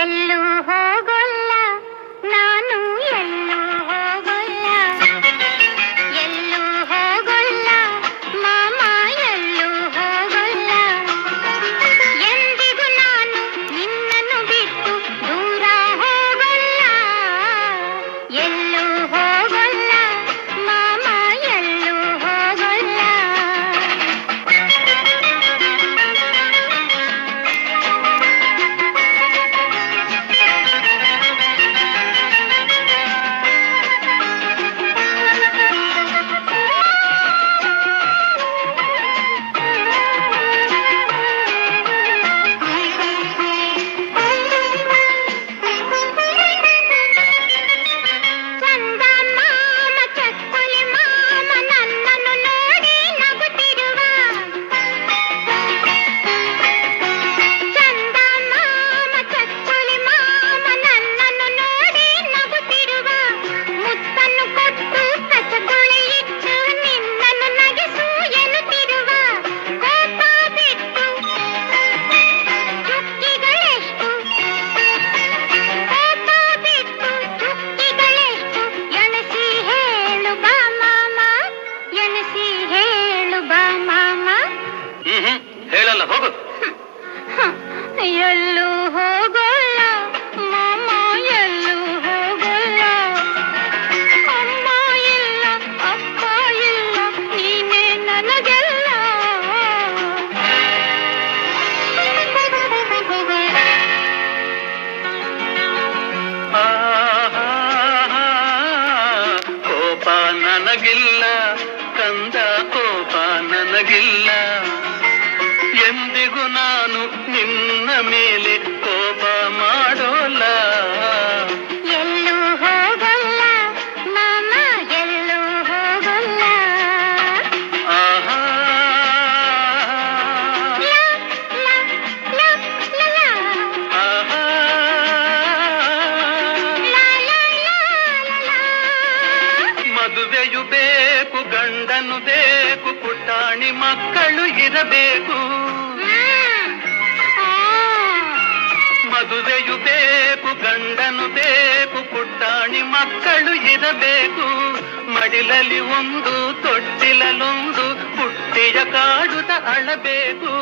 ಎಲ್ಲೂ ಹೋಗಲ್ಲ ನಾನು ಎಲ್ಲೂ ಹೋಗಲ್ಲ ಎಲ್ಲೂ ಹೋಗಲ್ಲ ಮಾಮ ಎಲ್ಲೂ ಹೋಗಲ್ಲ ಎಂದಿಗೂ ನಾನು ನಿನ್ನನ್ನು ಬಿಟ್ಟು ದೂರ ಹೋಗಲ್ಲ ಎಲ್ಲೂ ಹೋಗಲ್ಲ ಮಾಮ ಎಲ್ಲೂ ಹೋಗಲ್ಲ ಹೇಳಲ್ಲ ಹೋಗು. ಎಲ್ಲೂ ಹೋಗಲ್ಲ ಮಾಮ ಎಲ್ಲೂ ಹೋಗಲ್ಲ ಅಮ್ಮ ಇಲ್ಲ ಅಪ್ಪ ಇಲ್ಲ ನೀನೇ ನನಗೆಲ್ಲ ಕೋಪ ನನಗಿಲ್ಲ ಕಂದ, ಕೋಪ ನನಗಿಲ್ಲ. ಎಂದಿಗೂ ನಾನು ನಿನ್ನ ಮೇಲೆ ಕೋಪ ಮಾಡೋಲ್ಲ. ಎಲ್ಲೂ ಹೋಗಲ್ಲ ಮಾಮ ಎಲ್ಲೂ ಹೋಗಲ್ಲ ಆಹಾ ಆಹಾ ಮದುವೆಯು ಬೇಕು, ಗಂಡನು ಬೇಕು, ಪುಟಾಣಿ ಮಕ್ಕಳು ಇರಬೇಕು. ಮದುವೆಯು ಬೇಕು, ಗಂಡನು ಬೇಕು, ಪುಟಾಣಿ ಮಕ್ಕಳು ಇರಬೇಕು. ಮಡಿಲಲ್ಲಿ ಒಂದು, ತೊಟ್ಟಿಲಲ್ಲೊಂದು, ಪುಟ್ಟಿಯ ಕಾಡುತ್ತ ಅಳಬೇಕು.